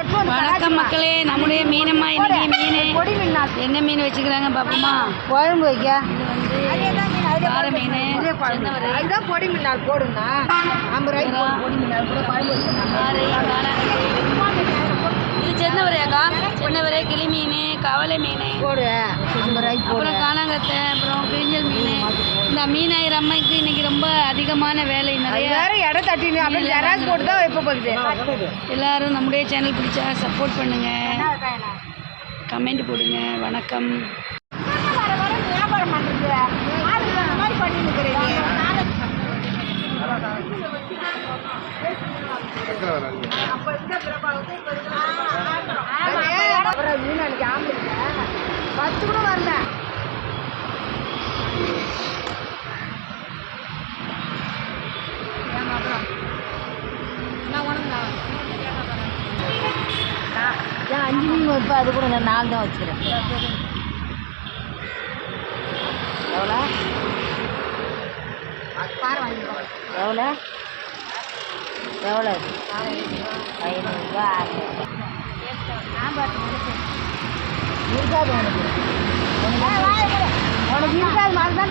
வணக்கம் மக்களே, நம்முடைய மீனம்மா இன்னைக்கு மீன் என்ன மீன் வச்சுக்கிறாங்க பாப்போமா? குழம்பு வைக்க கார மீன், அதுதான் பொடி மீனால் போடுங்க. 50 ரூபாய்க்கு பொடி மீனால் கூட குழம்பு இது சின்னவரையாக்கா, சின்னவரை, கிளி மீன், கவலை மீன் போடு 50 ரூபாய்க்கு. அப்புறம் காணாங்கத்தை, அப்புறம் கிழிஞ்சல் மீன். இந்த மீனாயிரம் அம்மைக்கு இன்னைக்கு ரொம்ப அதிகமான வேலை. நிறைய இடம் தட்டினு அப்படியே ஜெராக்ஸ் போட்டு தான் வைப்ப போகுது. எல்லாரும் நம்முடைய சேனல் பிடிச்சா சப்போர்ட் பண்ணுங்க, கமெண்ட் போடுங்க. வணக்கம். வியாபாரம் பண்ணுறது மாதிரி பண்ணிருக்கிறீங்க. மீன் அன்னைக்கு ஆம்பளை 10 கூட வரல. ஏன் 5 மீன் வைப்பேன், அது கூட நான் 4 தான் வச்சுக்கிறேன். எவ்வளோ எவ்வளோ எவ்வளோ 500 இருக்காது உனக்கு இருக்காது மாதிரி தான்